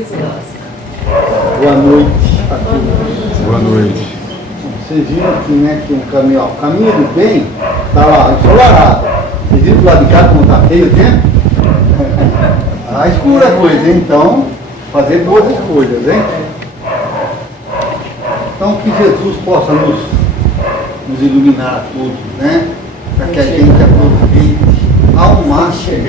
Boa noite a todos. Boa noite. Vocês viram aqui, né, que o caminho do bem está lá, ensolarado. Vocês viram do lado de cá como está feio o tempo? A escura a coisa, hein? Então, fazer boas escolhas, hein? Então, que Jesus possa nos iluminar a todos, né? Para que a gente aproveite ao máximo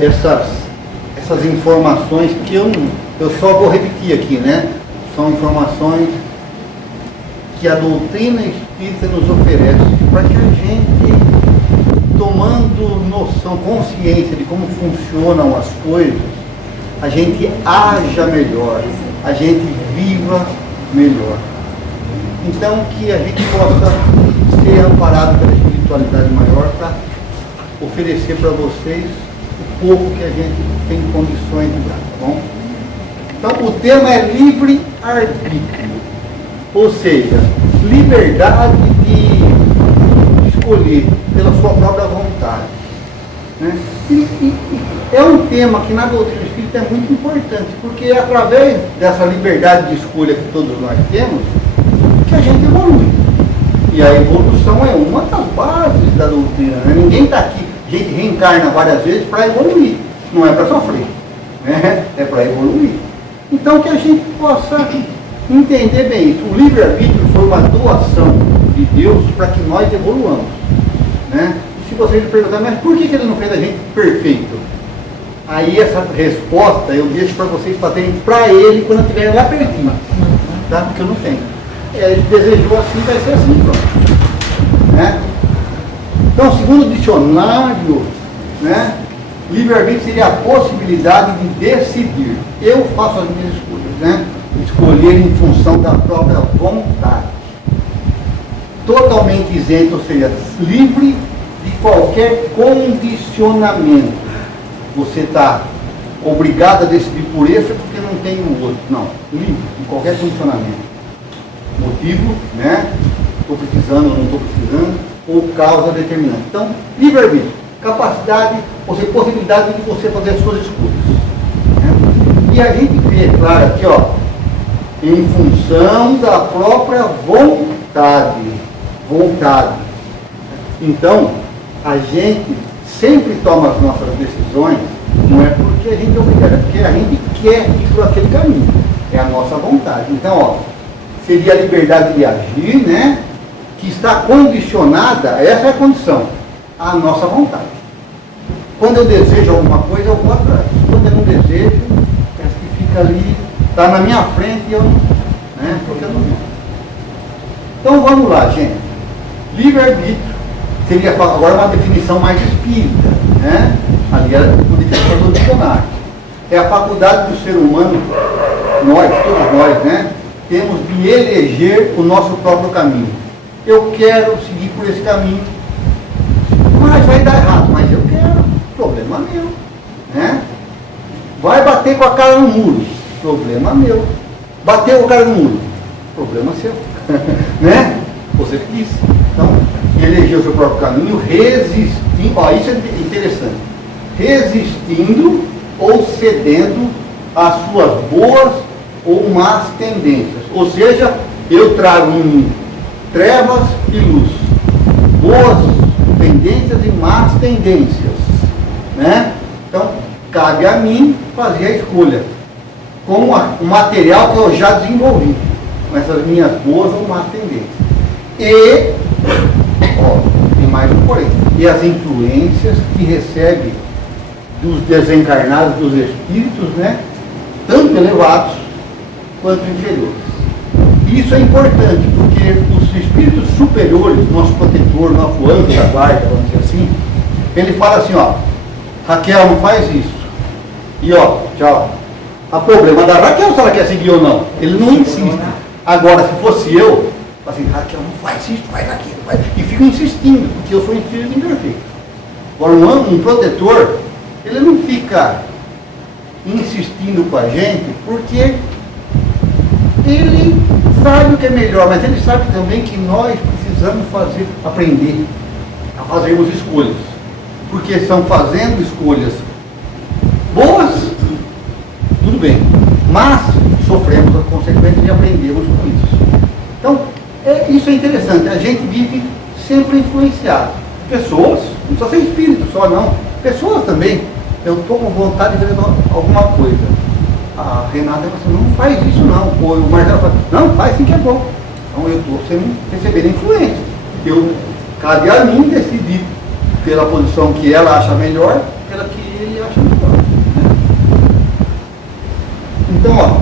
essas informações que eu só vou repetir aqui, né? São informações que a doutrina espírita nos oferece para que a gente, tomando noção, consciência de como funcionam as coisas, a gente haja melhor, a gente viva melhor. Então, que a gente possa ser amparado pela espiritualidade maior para oferecer para vocês o pouco que a gente tem condições de dar, tá bom? Então, o tema é livre-arbítrio, ou seja, liberdade de escolher pela sua própria vontade, né? E é um tema que na doutrina espírita é muito importante, porque é através dessa liberdade de escolha que todos nós temos que a gente evolui. E a evolução é uma das bases da doutrina, né? Ninguém está aqui, a gente reencarna várias vezes para evoluir, não é para sofrer, né? É para evoluir. Então que a gente possa entender bem isso. O livre-arbítrio foi uma doação de Deus para que nós evoluamos, né? E se vocês me perguntarem, mas por que ele não fez a gente perfeito? Aí essa resposta eu deixo para vocês fazerem para ele quando estiverem lá pertinho, tá? Porque eu não tenho. Ele desejou assim, vai ser assim, pronto, né? Então, segundo o dicionário, né, livre-arbítrio seria a possibilidade de decidir. Eu faço as minhas escolhas, né? Escolher em função da própria vontade. Totalmente isento, ou seja, livre de qualquer condicionamento. Você está obrigado a decidir por esse porque não tem o outro. Não, livre de qualquer condicionamento. Motivo, né? Estou precisando ou não estou precisando, ou causa determinante. Então, livre-arbítrio, capacidade, ou seja, possibilidade de você fazer as suas escolhas, né? E a gente vê, claro, aqui, ó, em função da própria vontade. Então, a gente sempre toma as nossas decisões, não é porque a gente é obrigado, é porque a gente quer ir por aquele caminho. É a nossa vontade. Então, ó, seria a liberdade de agir, né? Que está condicionada, essa é a condição, à nossa vontade. Quando eu desejo alguma coisa, eu vou atrás. Quando eu não desejo, parece que fica ali, está na minha frente e eu não, né? Porque eu não vi. Então vamos lá, gente. Livre-arbítrio seria agora uma definição mais espírita, né? Ali era uma definição do dicionário. É a faculdade do ser humano, todos nós, né? Temos de eleger o nosso próprio caminho. Eu quero seguir por esse caminho, mas vai dar errado, mas eu quero, problema meu, né? Vai bater com a cara no muro, problema meu. Bateu com a cara no muro, problema seu, né? Você quis. Então, eleger o seu próprio caminho, resistindo, ó, isso é interessante, resistindo ou cedendo às suas boas ou más tendências. Ou seja, eu trago trevas e luz, boas tendências e más tendências, né? Então, cabe a mim fazer a escolha com o material que eu já desenvolvi, com essas minhas boas ou más tendências. E, ó, tem mais um porém, e as influências que recebe dos desencarnados, dos espíritos, né? Tanto elevados quanto inferiores. Isso é importante, porque os espíritos superiores, nosso protetor, nosso anjo da guarda, vamos dizer assim, ele fala assim, ó, Raquel, não faz isso. E ó, tchau. O problema da Raquel se ela quer seguir ou não. Ele não insiste. Agora, se fosse eu, assim, Raquel, não faz isso, faz aquilo, faz. E fico insistindo, porque eu sou um espírito imperfeito. Agora, um protetor, ele não fica insistindo com a gente, porque ele sabe o que é melhor, mas ele sabe também que nós precisamos aprender a fazermos escolhas. Porque são fazendo escolhas boas, tudo bem. mas sofremos as consequências e aprendemos com isso. Então, isso é interessante, a gente vive sempre influenciado. Pessoas, não precisa ser espírito só não, pessoas também. Eu estou com vontade de fazer alguma coisa. A Renata fala assim, não faz isso não. Ou o Marcelo fala, não, faz sim que é bom. Então eu estou recebendo influência. Cabe a mim decidir pela posição que ela acha melhor, pela que ele acha melhor. Né? Então, ó,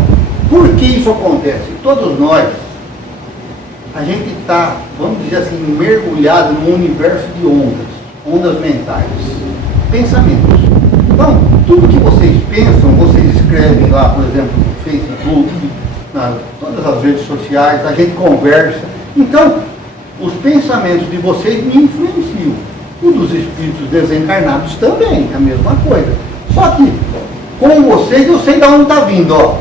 por que isso acontece? Todos nós, a gente está, vamos dizer assim, mergulhado num universo de ondas mentais, pensamentos. Então, tudo que vocês pensam, vocês escrevem lá, por exemplo, no Facebook, todas as redes sociais, a gente conversa. Então, os pensamentos de vocês me influenciam. E dos espíritos desencarnados também, é a mesma coisa. Só que, com vocês, eu sei de onde está vindo, ó.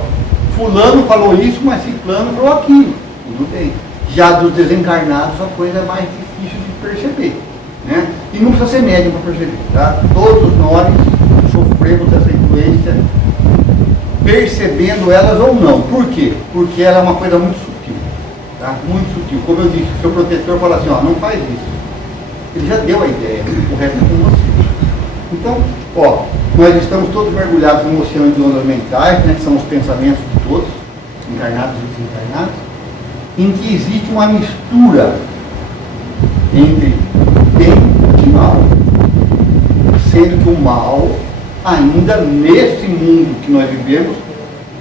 Fulano falou isso, mas ciclano falou aquilo. Tudo bem. Já dos desencarnados, a coisa é mais difícil de perceber. Né? E não precisa ser médium para perceber. Tá? Todos nós sofremos essa influência, percebendo elas ou não. Por quê? Porque ela é uma coisa muito sutil. Tá? Muito sutil. Como eu disse, o seu protetor fala assim, ó, não faz isso. Ele já deu a ideia, o resto é com você. Então, ó, nós estamos todos mergulhados no oceano de ondas mentais, né, que são os pensamentos de todos, encarnados e desencarnados, em que existe uma mistura entre bem e mal. Sendo que o mal, ainda nesse mundo que nós vivemos,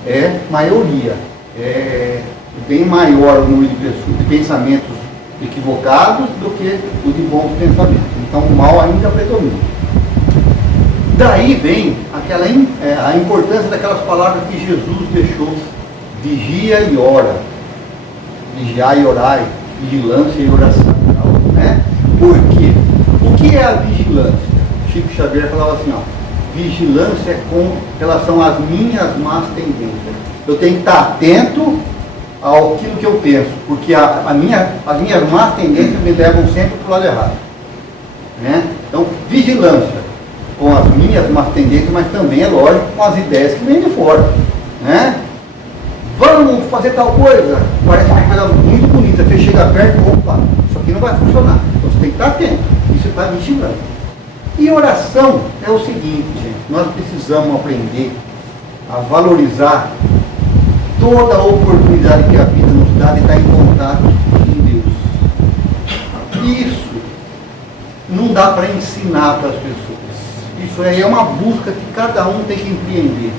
é maioria. É bem maior o número de pessoas, de pensamentos equivocados do que o de bons pensamentos. Então o mal ainda predomina. Daí vem a importância daquelas palavras que Jesus deixou: vigia e ora, vigiai e orai, vigilância e oração. Né? Por quê? O que é a vigilância? Chico Xavier falava assim, ó, vigilância é com relação às minhas más tendências. Eu tenho que estar atento àquilo que eu penso, porque as minhas más tendências me levam sempre para o lado errado. Né? Então, vigilância com as minhas más tendências, mas também, é lógico, com as ideias que vêm de fora. Né? Vamos fazer tal coisa, parece uma coisa muito bonita, você chega perto, opa, isso aqui não vai funcionar. Então você tem que estar atento, isso está vigilando. E oração é o seguinte, gente, nós precisamos aprender a valorizar toda a oportunidade que a vida nos dá de estar em contato com Deus. Isso não dá para ensinar para as pessoas. Isso aí é uma busca que cada um tem que empreender.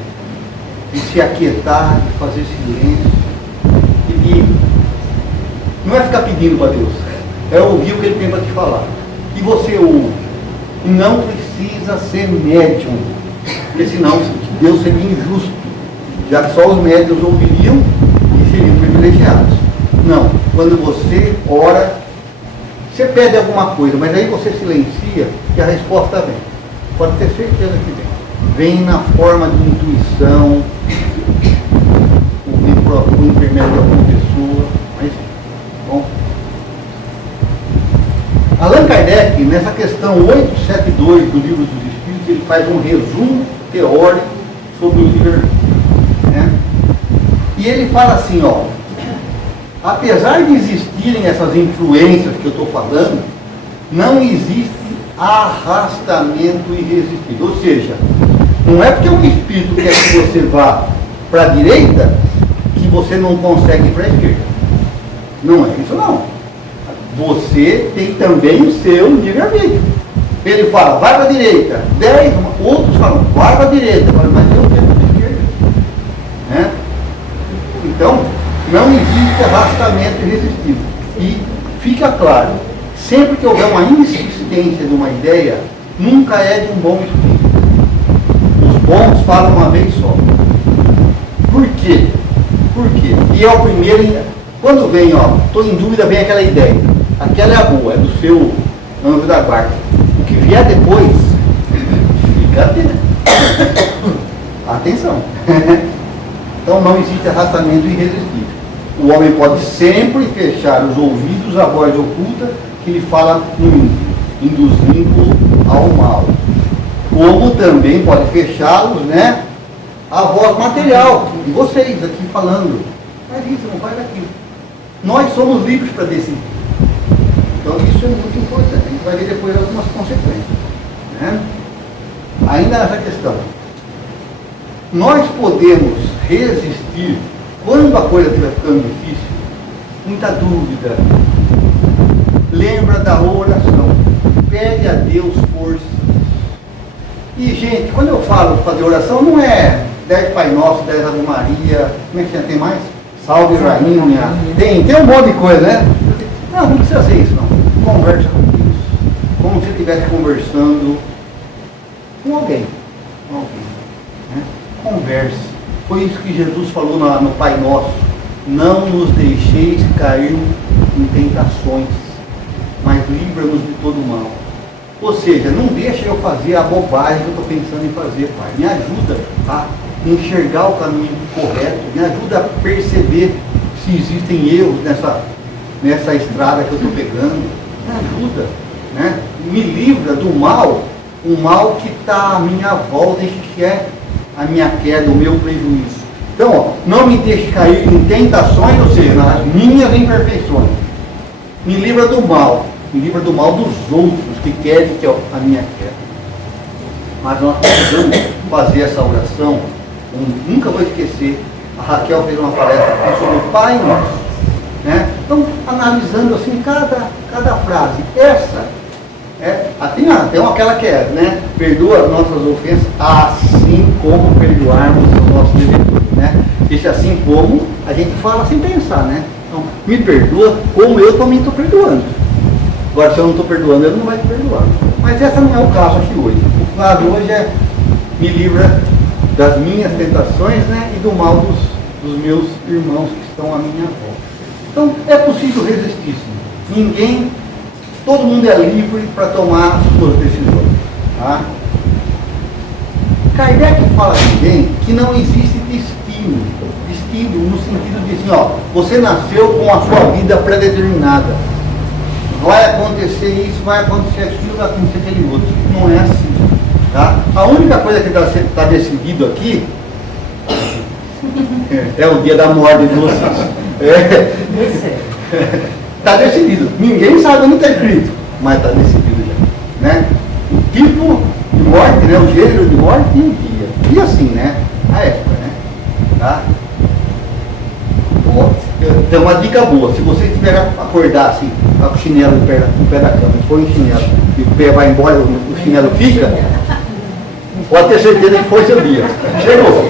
De se aquietar, de fazer silêncio. E de... não é ficar pedindo para Deus, é ouvir o que Ele tem para te falar. E você ouve. E não precisa ser médium, porque senão Deus seria injusto, já que só os médiuns ouviriam e seriam privilegiados. Não, quando você ora, você pede alguma coisa, mas aí você silencia e a resposta vem. Pode ter certeza que vem. Vem na forma de intuição, vem por intermédio de alguma pessoa, mas bom. Allan Kardec, nessa questão 872 do Livro dos Espíritos, ele faz um resumo teórico sobre o livre-arbítrio. Né? E ele fala assim, ó, apesar de existirem essas influências que eu estou falando, não existe arrastamento irresistível. Ou seja, não é porque um espírito quer que você vá para a direita que você não consegue ir para a esquerda. Não é isso não. Você tem também o seu livre-arbítrio. Ele fala, vai para a direita. 10, outros falam, vai para a direita. Falo, mas eu quero para a esquerda. Né? Então, não existe arrastamento irresistível. E fica claro, sempre que houver uma insistência de uma ideia, nunca é de um bom espírito. Os bons falam uma vez só. Por quê? Por quê? E é o primeiro, quando vem, ó, estou em dúvida, vem aquela ideia. Aquela é a boa, é do seu anjo da guarda. O que vier depois, fica atento. Atenção. Então não existe arrastamento irresistível. O homem pode sempre fechar os ouvidos à voz oculta que lhe fala no íntimo, induzindo ao mal. Como também pode fechá-los, né, a voz material, de vocês aqui falando, faz isso, não faz aquilo. Nós somos livres para decidir. Então isso é muito importante. A gente vai ver depois algumas consequências, né? Ainda nessa questão, nós podemos resistir quando a coisa estiver ficando difícil, muita dúvida. Lembra da oração, pede a Deus força. E gente, quando eu falo fazer oração, não é 10 Pai Nosso, 10 Ave Maria, como é que tem mais? Salve Rainha, tem um monte de coisa, né? Não precisa ser isso não. Conversa com Deus, como se estivesse conversando com alguém, né? Converse. Foi isso que Jesus falou no Pai Nosso: não nos deixeis cair em tentações, mas livra-nos de todo mal. Ou seja, não deixa eu fazer a bobagem que eu estou pensando em fazer, Pai. Me ajuda a enxergar o caminho correto, me ajuda a perceber se existem erros nessa estrada que eu estou pegando. Me ajuda, né? Me livra do mal, o mal que está à minha volta e que é a minha queda, o meu prejuízo. Então, ó, não me deixe cair em tentações, ou seja, nas minhas imperfeições. Me livra do mal dos outros que querem que a minha queda. Mas nós precisamos fazer essa oração. Eu nunca vou esquecer, a Raquel fez uma palestra aqui sobre o Pai Nosso, né? Então, analisando assim cada frase. Essa tem aquela que é, né? Perdoa as nossas ofensas, assim como perdoarmos os nossos devedores, né? Esse assim como a gente fala sem pensar, né? Então, me perdoa como eu também estou perdoando. Agora, se eu não estou perdoando, ele não vai te perdoar. Mas essa não é o caso aqui hoje. O caso hoje é me livra das minhas tentações, né? E do mal dos meus irmãos que estão à minha volta. Então, é possível resistir, sim. Todo mundo é livre para tomar as suas decisões. Tá? Kardec fala também que não existe destino. Destino no sentido de assim, ó, você nasceu com a sua vida pré-determinada. Vai acontecer isso, vai acontecer aquilo, vai acontecer aquele outro. Não é assim. Tá? A única coisa que está decidido aqui é o dia da morte de vocês. Está decidido. Ninguém sabe onde está escrito, mas está decidido já. Né? O tipo de morte, né? O gênero de morte e o dia. E assim, né? A época, né? Tá? Tem uma dica boa. Se você tiver a acordar assim, com o chinelo no pé da cama, põe o chinelo e o pé vai embora, o chinelo fica, pode ter certeza que foi seu dia. Chegou.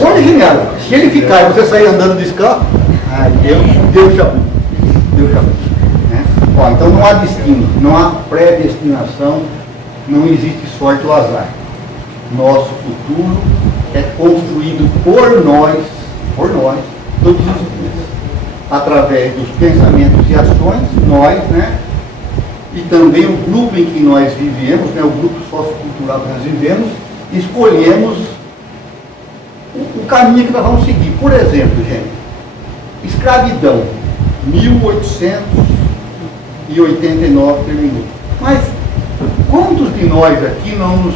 Põe o chinelo. Se ele ficar e você sair andando descalço, Deus chamou. Né? Ó, então não há destino, não há predestinação, não existe sorte ou azar. Nosso futuro é construído por nós, todos os dias, através dos pensamentos e ações, nós, né? E também o grupo em que nós vivemos, né? O grupo sociocultural que nós vivemos, escolhemos o caminho que nós vamos seguir. Por exemplo, gente, escravidão, 1889 terminou. Mas quantos de nós aqui não nos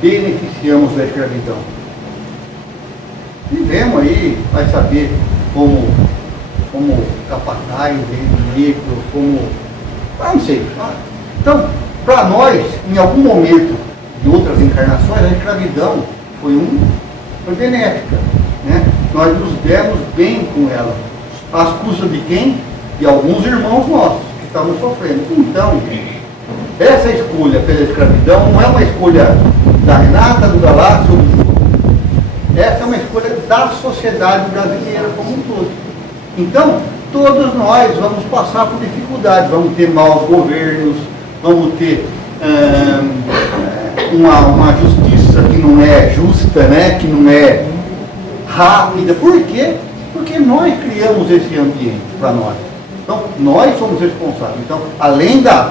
beneficiamos da escravidão? Vivemos aí, vai saber, como capataz, negro, não sei. Então, para nós, em algum momento de outras encarnações, a escravidão foi benéfica, né? Nós nos demos bem com ela, às custas de quem? De alguns irmãos nossos que estavam sofrendo. Então, essa escolha pela escravidão não é uma escolha da Renata, do Galácio, essa é uma escolha da sociedade brasileira como um todo. Então, todos nós vamos passar por dificuldades, vamos ter maus governos, vamos ter uma justiça que não é justa, né? Que não é rápida. Por quê? Porque nós criamos esse ambiente para nós. Então, nós somos responsáveis. Então, além da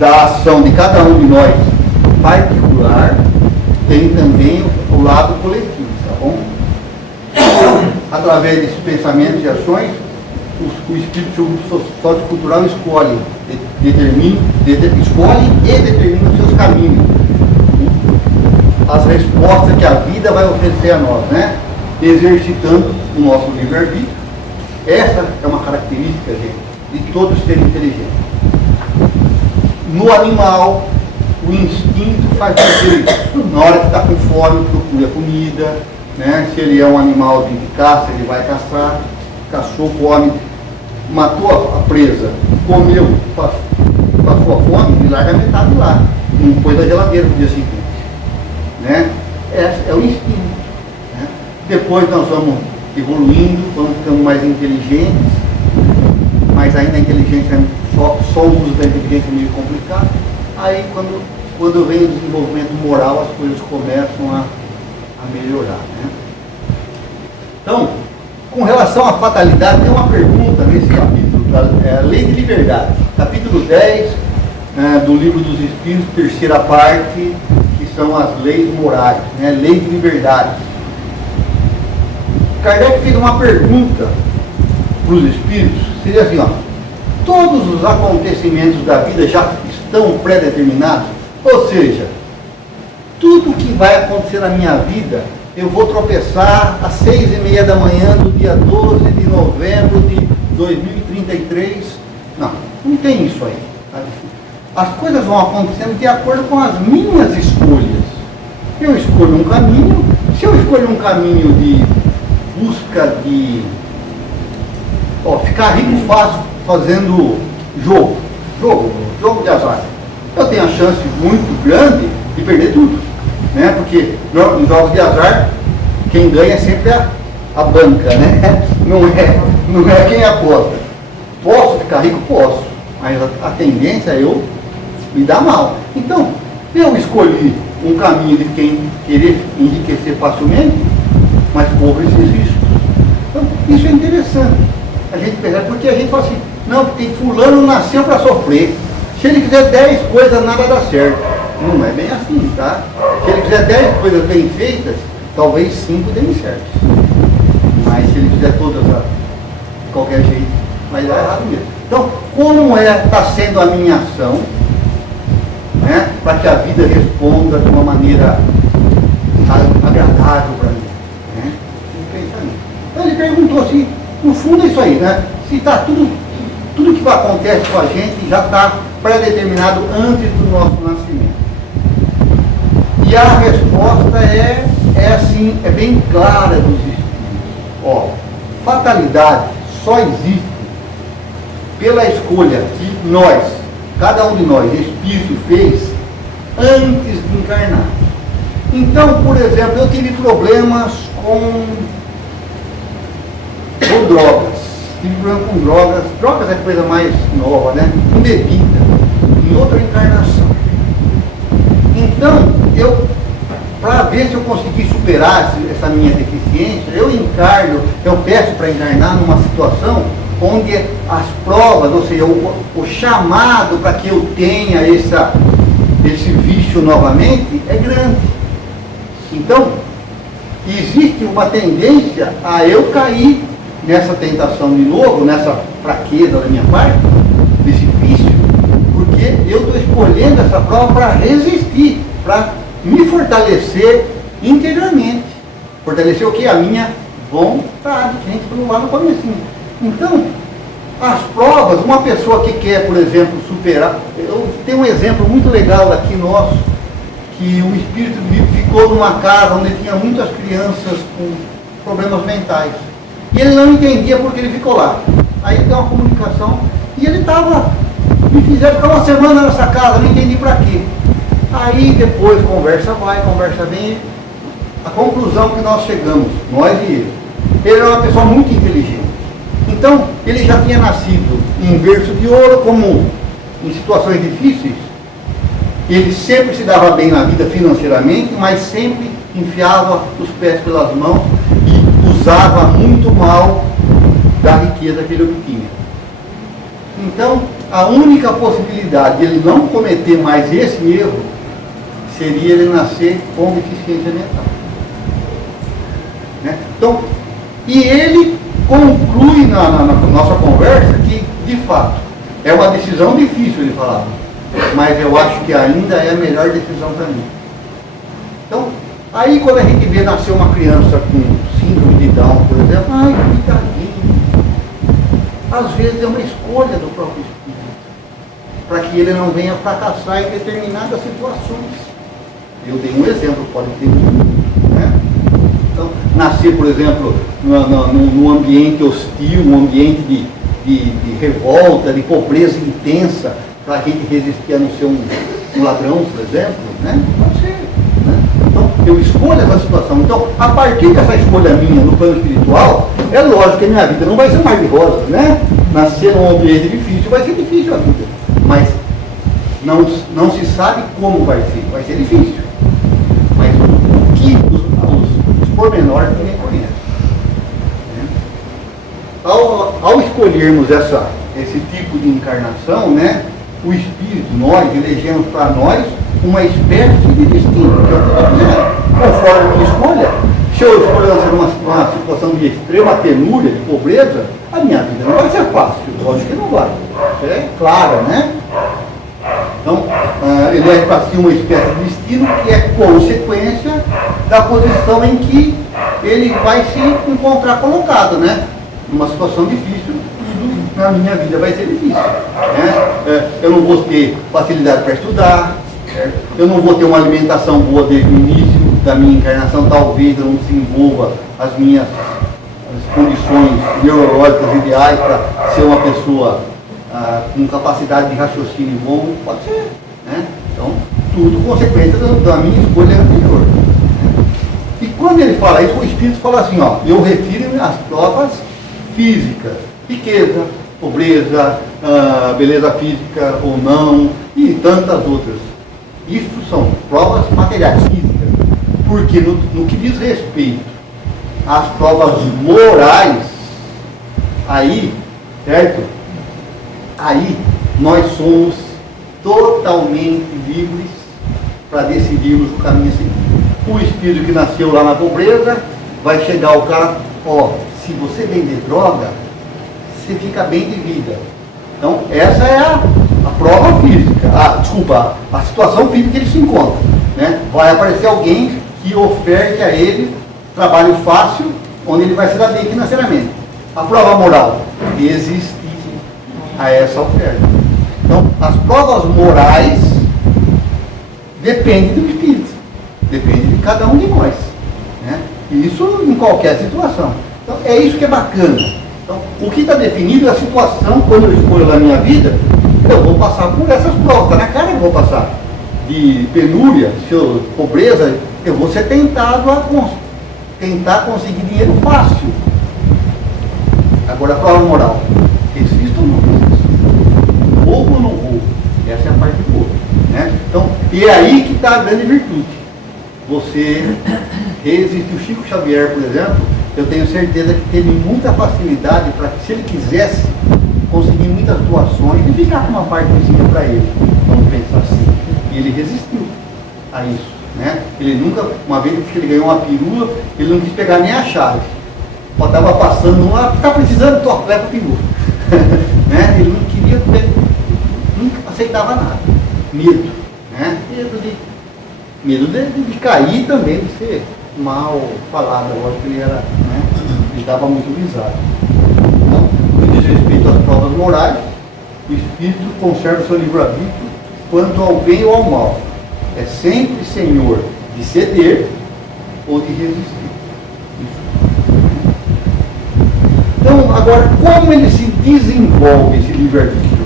ação de cada um de nós particular, tem também o lado coletivo, tá bom? Através desses pensamentos e ações, o espírito sociocultural escolhe e determina os seus caminhos. as respostas que a vida vai oferecer a nós, né? Exercitando o nosso livre-arbítrio. Essa é uma característica, gente, de todo ser inteligente. No animal, o instinto faz com que ele, na hora que está com fome, procura comida, né? Se ele é um animal de caça, ele vai caçar, caçou, come, matou a presa, comeu, passou a fome, ele larga metade lá, não põe da geladeira no dia seguinte, né? É o instinto, né? Depois nós vamos evoluindo, vamos ficando mais inteligentes, mas ainda a inteligência, só o uso da inteligência é meio complicado. Aí quando vem o desenvolvimento moral, as coisas começam a melhorar, né? Então, com relação à fatalidade, tem uma pergunta nesse capítulo, a lei de liberdade, capítulo 10 do livro dos Espíritos, terceira parte, que são as leis morais, né? Lei de liberdade. Kardec fez uma pergunta para os Espíritos, seria assim, ó: todos os acontecimentos da vida já estão pré-determinados? Ou seja, tudo que vai acontecer na minha vida, eu vou tropeçar às 6h30 da manhã do dia 12 de novembro de 2033. Não tem isso aí. Sabe? As coisas vão acontecendo de acordo com as minhas escolhas. Eu escolho um caminho. Se eu escolho um caminho de busca de ficar rico fácil fazendo jogo de azar, eu tenho a chance muito grande de perder tudo, né? Porque em jogos de azar, quem ganha é sempre a banca, né? Não é quem aposta. Posso ficar rico? Posso, mas a tendência é eu me dar mal. Então, eu escolhi um caminho de quem querer enriquecer facilmente, mas corro esses riscos. Então, isso é interessante. A gente percebe, porque a gente fala assim, não, porque fulano nasceu para sofrer. Se ele fizer 10 coisas, nada dá certo. Não é bem assim, tá? Se ele fizer 10 coisas bem feitas, talvez 5 deem certo. Mas se ele fizer todas de qualquer jeito, vai dar errado mesmo. Então, como está sendo a minha ação, né, para que a vida responda de uma maneira agradável para mim, né? Então ele perguntou assim, no fundo é isso aí, né? Se está tudo que acontece com a gente já está pré-determinado antes do nosso nascimento. E a resposta é assim, é bem clara dos Espíritos. Fatalidade só existe pela escolha que nós, cada um de nós, Espírito, fez antes de encarnar. Então, por exemplo, eu tive problemas com drogas. Tive problema com drogas. Drogas é a coisa mais nova, né? Com bebida, em outra encarnação. Então, para ver se eu consegui superar essa minha deficiência, eu peço para encarnar numa situação onde as provas, ou seja, o chamado para que eu tenha esse vício novamente é grande. Então, existe uma tendência a eu cair nessa tentação de novo, nessa fraqueza da minha parte, desse vício, porque eu estou escolhendo essa prova para resistir, para me fortalecer interiormente. Fortalecer o que? A minha vontade, que a gente falou lá no comecinho. Então, as provas, uma pessoa que quer, por exemplo, superar, eu tenho um exemplo muito legal aqui nosso, que um espírito ficou numa casa onde tinha muitas crianças com problemas mentais. E ele não entendia porque ele ficou lá. Aí deu uma comunicação e ele me fizeram ficar uma semana nessa casa, não entendi para quê. Aí depois conversa vai, conversa vem, a conclusão que nós chegamos, nós e ele. Ele era uma pessoa muito inteligente. Então, ele já tinha nascido em berço de ouro, como em situações difíceis. Ele sempre se dava bem na vida financeiramente, mas sempre enfiava os pés pelas mãos e usava muito mal da riqueza que ele obtinha. Então, a única possibilidade de ele não cometer mais esse erro seria ele nascer com deficiência mental. Né? Então, e ele conclui na nossa conversa que, de fato, é uma decisão difícil, ele falava, mas eu acho que ainda é a melhor decisão para mim. Então, Aí quando a gente vê nascer uma criança com síndrome de Down, por exemplo, ai, coitadinho. Às vezes é uma escolha do próprio espírito, para que ele não venha fracassar em determinadas situações. Eu dei um exemplo, pode ter um, né? Então, nascer, por exemplo, num ambiente hostil, um ambiente de revolta, de pobreza intensa, para a gente resistir a não ser um ladrão, por exemplo, né? Pode ser. Né? Então, eu escolho essa situação. Então, a partir dessa escolha minha no plano espiritual, é lógico que a minha vida não vai ser mais de rosa, né? Nascer num ambiente difícil, vai ser difícil a vida. Mas não se sabe como vai ser difícil. Mas o que os pormenores ninguém conhece. Né? Ao escolhermos esse tipo de encarnação, né? O Espírito, nós elegemos para nós uma espécie de destino, que é o que eu estou dizendo. Conforme a minha escolha, se eu escolher uma situação de extrema penúria, de pobreza, a minha vida não vai ser fácil, lógico que não vai. Isso é claro, né? Então, ele é para si uma espécie de destino que é consequência da posição em que ele vai se encontrar colocado, né? Numa situação difícil, na minha vida vai ser difícil. Né? Eu não vou ter facilidade para estudar, certo? Eu não vou ter uma alimentação boa desde o início da minha encarnação, talvez eu não desenvolva as condições neurológicas ideais para ser uma pessoa com capacidade de raciocínio bom, pode ser. Né? Então, tudo consequência da minha escolha anterior. Né? E quando ele fala isso, o Espírito fala assim, ó, eu refiro-me às provas físicas, riqueza, pobreza, beleza física ou não, e tantas outras. Isso são provas materiais, físicas. Porque no que diz respeito às provas morais, aí, certo? Aí nós somos totalmente livres para decidirmos o caminho a seguir. O espírito que nasceu lá na pobreza, vai chegar o cara, ó, se você vender droga, você fica bem de vida. Então, essa é a prova física, a situação física que ele se encontra. Né? Vai aparecer alguém que oferte a ele trabalho fácil, onde ele vai se dar bem financeiramente. A prova moral, existir a essa oferta. Então, as provas morais dependem do espírito, depende de cada um de nós. Né? Isso em qualquer situação. Então, é isso que é bacana. Então, o que está definido é a situação, quando eu escolho na minha vida, eu vou passar por essas provas, está na cara que eu vou passar. De penúria, pobreza, eu vou ser tentado a tentar conseguir dinheiro fácil. Agora, a prova moral, existo ou não existo? Roubo ou não roubo? Essa é a parte boa. Né? Então, e é aí que está a grande virtude. Você resistir. O Chico Xavier, por exemplo, eu tenho certeza que teve muita facilidade para que, se ele quisesse, conseguir muitas doações e ficar com uma partezinha para ele. Vamos pensar assim. E ele resistiu a isso. Né? Ele nunca, uma vez que ele ganhou uma perua, ele não quis pegar nem a chave. Só estava passando lá, está precisando, leva a perua. Né? Ele não queria, nunca aceitava nada. Medo. Né? Medo de cair também, de ser mal falado. Agora que ele era, né? Ele dava muito risada. Então, no que diz respeito às provas morais, o espírito conserva o seu livre-arbítrio quanto ao bem ou ao mal. É sempre senhor de ceder ou de resistir. Então, agora, como ele se desenvolve esse livre-arbítrio?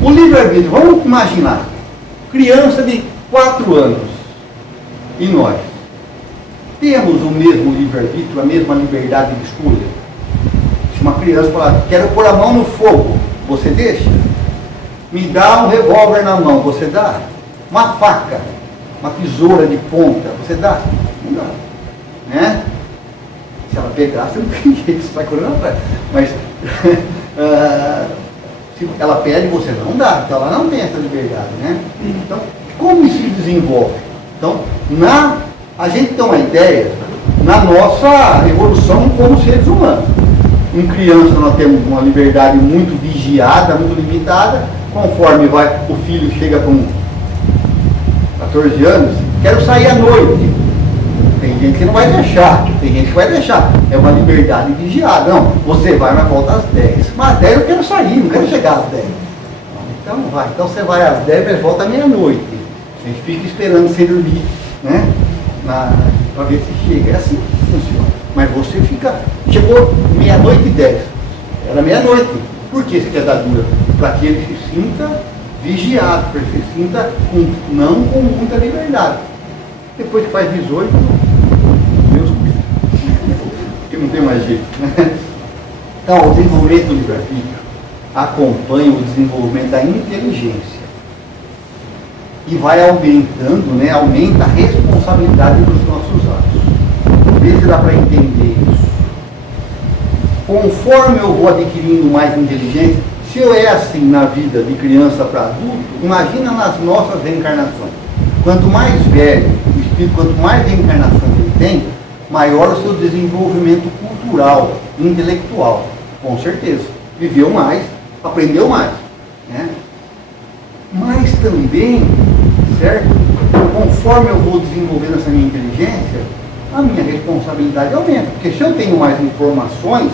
O livre-arbítrio, vamos imaginar, criança de 4 anos, e nós temos o mesmo livre-arbítrio, a mesma liberdade de escolha? Se uma criança falar, quero pôr a mão no fogo, você deixa? Me dá um revólver na mão, você dá? Uma faca, uma tesoura de ponta, você dá? Não dá. Né? Se ela pegar, você não tem jeito, você vai correndo atrás. Mas se ela pede, você não dá. Então ela não tem essa liberdade. Né? Então, como isso se desenvolve? Então, a gente tem uma ideia na nossa evolução como seres humanos. Em criança nós temos uma liberdade muito vigiada, muito limitada. Conforme o filho chega com 14 anos, quero sair à noite. Tem gente que não vai deixar, tem gente que vai deixar. É uma liberdade vigiada. Não, você vai, mas volta às 10. Mas às 10 eu quero sair, não quero chegar às 10. Então não vai. Então você vai às 10, mas volta à meia-noite. A gente fica esperando você dormir, né? Para ver se chega. É assim que funciona. Mas você fica. Chegou meia-noite e 10. Era meia-noite. Por que você quer dar dura? Para que ele se sinta vigiado, para que ele se sinta não com muita liberdade. Depois que faz 18, Deus cuida. Porque não tem mais jeito. Né? Então, o desenvolvimento do livre-arbítrio acompanha o desenvolvimento da inteligência. E vai aumentando, né? Aumenta a responsabilidade dos nossos atos. Vê se dá para entender isso. Conforme eu vou adquirindo mais inteligência, se eu é assim na vida de criança para adulto, imagina nas nossas reencarnações. Quanto mais velho o espírito, quanto mais reencarnação ele tem, maior o seu desenvolvimento cultural, intelectual. Com certeza. Viveu mais, aprendeu mais. Né? Mas também, certo? Conforme eu vou desenvolvendo essa minha inteligência, a minha responsabilidade aumenta. Porque se eu tenho mais informações,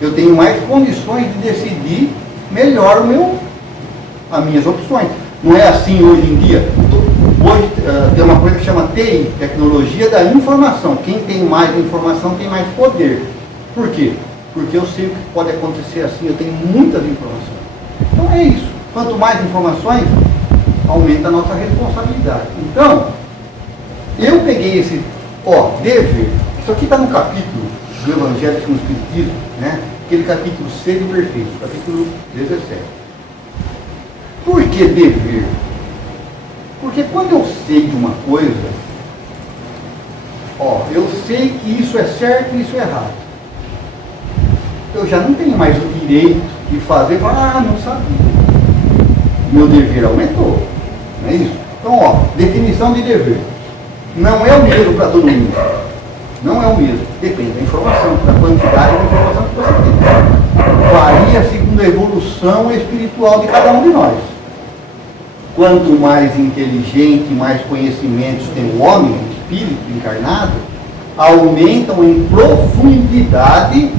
eu tenho mais condições de decidir melhor as minhas opções. Não é assim hoje em dia. Hoje tem uma coisa que chama TI, Tecnologia da Informação. Quem tem mais informação tem mais poder. Por quê? Porque eu sei o que pode acontecer assim, eu tenho muitas informações. Então é isso. Quanto mais informações, aumenta a nossa responsabilidade. Então, eu peguei esse, dever. Isso aqui está no capítulo do Evangelho com o Espiritismo, né? Aquele capítulo Ser Perfeito, capítulo 17. Por que dever? Porque quando eu sei de uma coisa, eu sei que isso é certo e isso é errado. Eu já não tenho mais o direito de fazer, não sabia. Meu dever aumentou. Não é isso? Então, definição de dever. Não é o mesmo para todo mundo. Não é o mesmo. Depende da informação, da quantidade de informação que você tem. Varia segundo a evolução espiritual de cada um de nós. Quanto mais inteligente, mais conhecimentos tem o homem, o espírito encarnado, aumentam em profundidade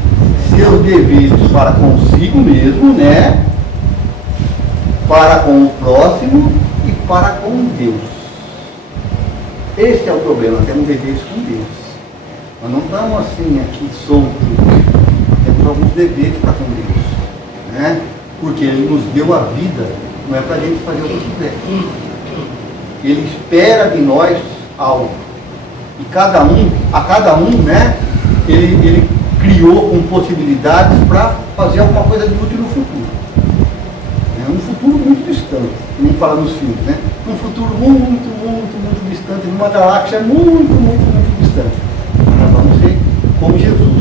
seus deveres para consigo mesmo, né? Para com o próximo e para com Deus. Esse é o problema, temos deveres com Deus. Nós não estamos assim aqui soltos, temos alguns deveres para com Deus, né? Porque Ele nos deu a vida, não é para a gente fazer o que quiser. Ele espera de nós algo. E a cada um, né? Ele criou com possibilidades para fazer alguma coisa de útil no futuro. Um futuro muito distante, nem fala nos filmes, né? Um futuro muito distante, numa galáxia muito distante. Mas nós vamos ser como Jesus,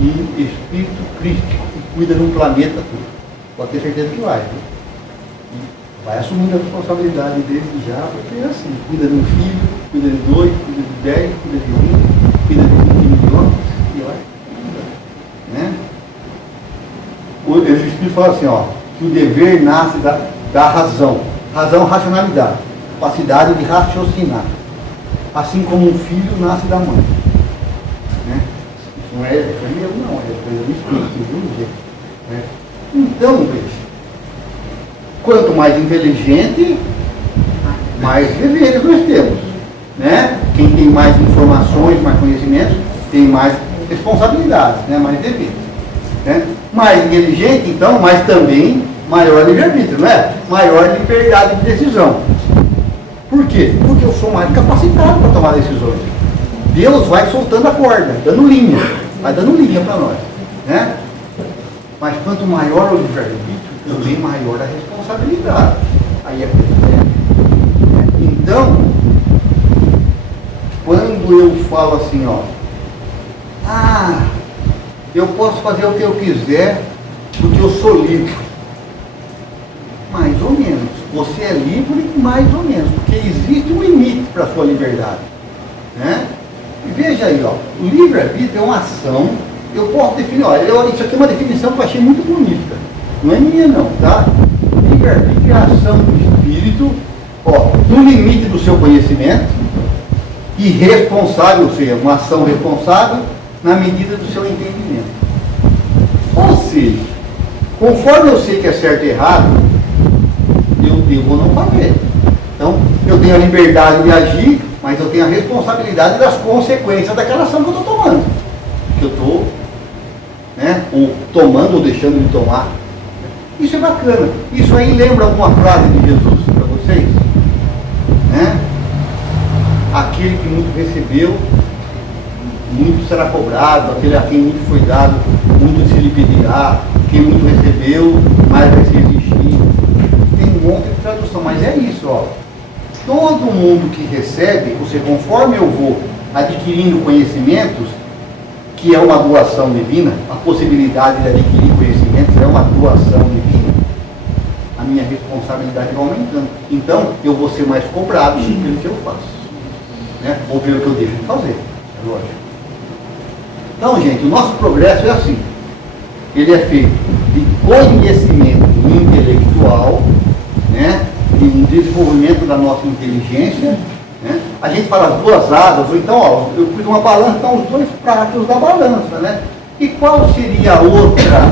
um espírito crístico que cuida de um planeta todo. Pode ter certeza que vai. Né? Vai assumindo a responsabilidade dele já, porque é assim, cuida de um filho, cuida de 2, cuida de 10, cuida de 20, cuida de 20 milhões, e vai. Né? O Espírito fala assim, que o dever nasce da razão. Razão, racionalidade. Capacidade de raciocinar. Assim como um filho nasce da mãe. Né? Isso não é meu, não. É coisa do Espírito. Né? Então, veja. Quanto mais inteligente, mais deveres nós temos. Né? Quem tem mais informações, mais conhecimentos, tem mais responsabilidades, né? Mais deveres. Né? Mais inteligente, então, mas também maior livre-arbítrio, não é? Maior liberdade de decisão. Por quê? Porque eu sou mais capacitado para tomar decisões. Deus vai soltando a corda, dando linha, vai dando linha para nós. Né? Mas quanto maior o livre-arbítrio, também maior a responsabilidade. Aí é coisa. Então, quando eu falo assim, eu posso fazer o que eu quiser, porque eu sou livre. Mais ou menos. Você é livre, mais ou menos, porque existe um limite para a sua liberdade. Né? E veja aí, o livre-arbítrio é uma ação, eu posso definir, isso aqui é uma definição que eu achei muito bonita. Não é minha não, tá? Livre-arbítrio é a ação do espírito, no limite do seu conhecimento e responsável, ou seja, uma ação responsável na medida do seu entendimento. Ou seja, conforme eu sei que é certo e errado, eu devo não fazer. Então, eu tenho a liberdade de agir, mas eu tenho a responsabilidade das consequências daquela ação que eu estou tomando. Que eu estou, ou tomando ou deixando de tomar. Isso é bacana. Isso aí lembra alguma frase de Jesus para vocês? Aquele que muito recebeu, muito será cobrado. Aquele a quem muito foi dado, muito se lhe pedirá. Quem muito recebeu, mais vai ser exigido. Tem um monte de tradução, mas é isso, ó. Todo mundo que recebe, ou seja, conforme eu vou adquirindo conhecimentos, que é uma doação divina, a possibilidade de adquirir conhecimentos é uma doação divina, a minha responsabilidade vai aumentando. Então, eu vou ser mais cobrado pelo que eu faço, ou pelo que eu deixo de fazer, é lógico. Então, gente, o nosso progresso é assim. Ele é feito de conhecimento intelectual, de um desenvolvimento da nossa inteligência. A gente fala as duas asas, ou então, eu pus uma balança, então os dois pratos da balança, E qual seria a outra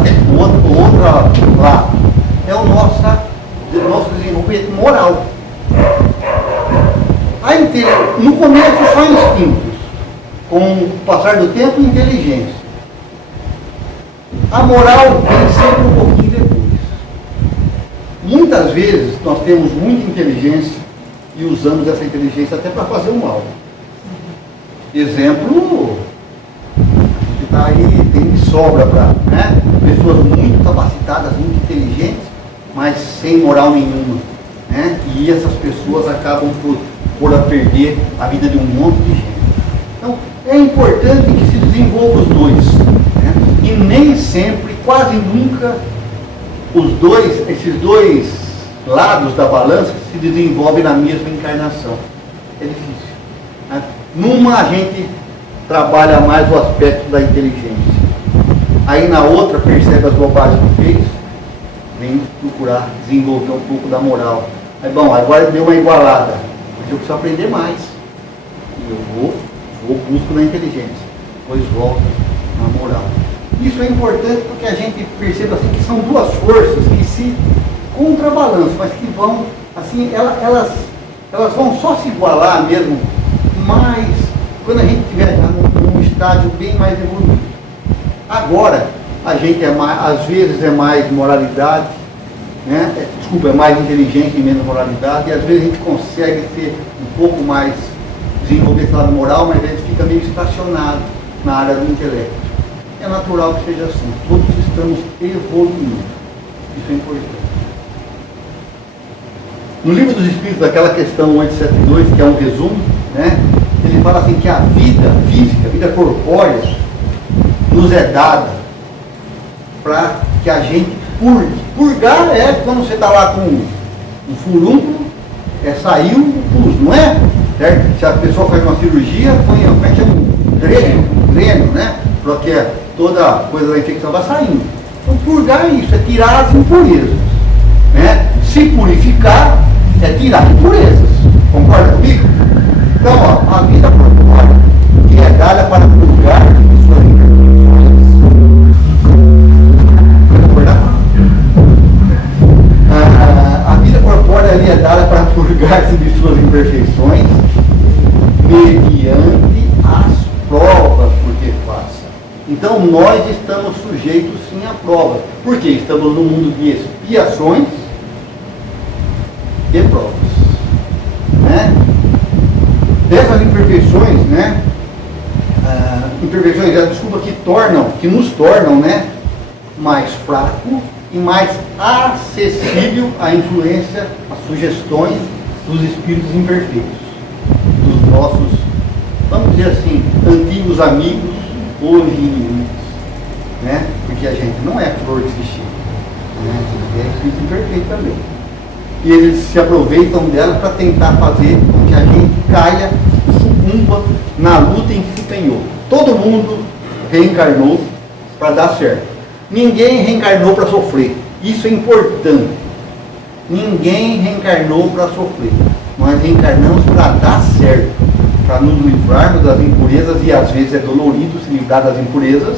lado? É o nosso desenvolvimento moral. No começo só instintos, com o passar do tempo, inteligência. A moral vem sempre um pouquinho depois. Muitas vezes nós temos muita inteligência e usamos essa inteligência até para fazer o mal. Exemplo, a gente está aí, tem de sobra para pessoas muito capacitadas, muito inteligentes, mas sem moral nenhuma. E essas pessoas acabam por a perder a vida de um monte de gente. Então, é importante que se desenvolva os dois. E nem sempre, quase nunca, esses dois lados da balança se desenvolvem na mesma encarnação. É difícil. Numa a gente trabalha mais o aspecto da inteligência. Aí na outra percebe as bobagens que fez, vem procurar desenvolver um pouco da moral. Aí, bom, agora deu uma igualada, mas eu preciso aprender mais. E eu busco na inteligência, depois volto na moral. Isso é importante porque a gente percebe assim, que são duas forças que se contrabalançam, mas que vão, assim, elas vão só se igualar mesmo, mas quando a gente estiver num estágio bem mais evoluído. Agora, a gente às vezes é mais moralidade, é mais inteligência e menos moralidade, e às vezes a gente consegue ser um pouco mais, desenvolver esse lado moral, mas a gente fica meio estacionado na área do intelecto. É natural que seja assim. Todos estamos evoluindo. Isso é importante. No Livro dos Espíritos, aquela questão 872, que é um resumo, ele fala assim que a vida física, a vida corpórea, nos é dada para que a gente purgue. Purgar é quando você está lá com um furúnculo, saiu o pus, não é? Certo? Se a pessoa faz uma cirurgia, põe, como é que é um dreno, porque toda coisa da infecção vai saindo. Então, purgar é isso, é tirar as impurezas. Se purificar é tirar impurezas. Concorda comigo? Então, a vida corpórea que é dada para purgar suas imperfeições. Concordar? A vida corpórea ali é dada para purgar-se de suas imperfeições mediante as provas porque faça. Então nós estamos sujeitos sim a provas. Porque estamos no mundo de expiações e provas. Dessas imperfeições, desculpa, que nos tornam mais fraco e mais acessível à influência, às sugestões dos espíritos imperfeitos, dos nossos, vamos dizer assim, antigos amigos, hoje inimigos, porque a gente não é flor de xixi, é espírito imperfeito também. E eles se aproveitam dela para tentar fazer com que a gente caia, sucumba na luta em que se empenhou. Todo mundo reencarnou para dar certo. Ninguém reencarnou para sofrer. Isso é importante. Ninguém reencarnou para sofrer. Nós reencarnamos para dar certo. para nos livrarmos das impurezas, e às vezes é dolorido se livrar das impurezas,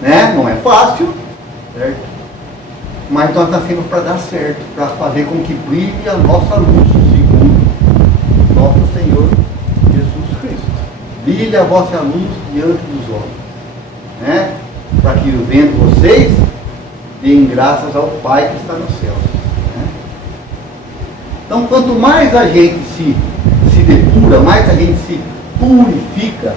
né? Não é fácil, certo? Mas nós nascemos para dar certo, para fazer com que brilhe a nossa luz, segundo nosso Senhor Jesus Cristo. Brilhe a vossa luz diante dos homens, né? Para que, vendo vocês, deem graças ao Pai que está no céu. Né? Então, quanto mais a gente se depura, mais a gente se purifica,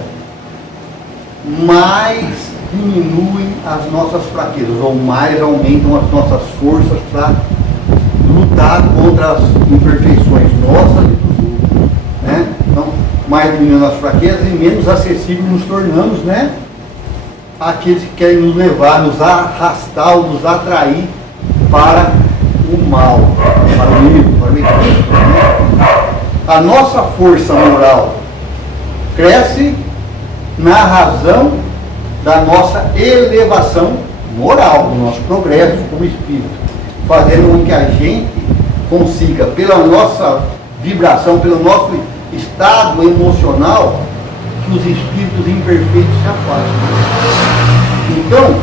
mais diminuem as nossas fraquezas, ou mais aumentam as nossas forças para lutar contra as imperfeições nossas e dos outros. Né? Então, mais diminuindo as fraquezas e menos acessíveis nos tornamos, né? Aqueles que querem nos levar, nos arrastar ou nos atrair para o mal, para o erro, para o equívoco. Né? A nossa força moral cresce na razão da nossa elevação moral, do nosso progresso como espírito, fazendo com que a gente consiga, pela nossa vibração, pelo nosso estado emocional, que os espíritos imperfeitos se afastem. Então,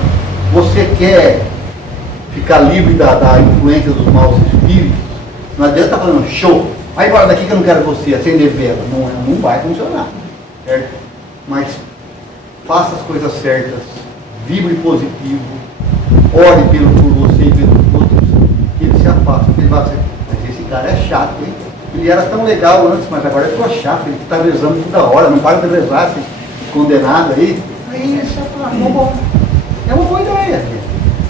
você quer ficar livre da influência dos maus espíritos, não adianta estar falando show, vai embora daqui que eu não quero você, acender vela. Não vai funcionar, certo? Mas faça as coisas certas, vibre positivo, ore por você e pelos outros, que ele se afasta, que ele vai ser, mas esse cara é chato, hein? Ele era tão legal antes, mas agora ele ficou chato, ele está rezando toda hora, não para de rezar, esse condenado aí. Aí você fala, bom, é uma boa ideia.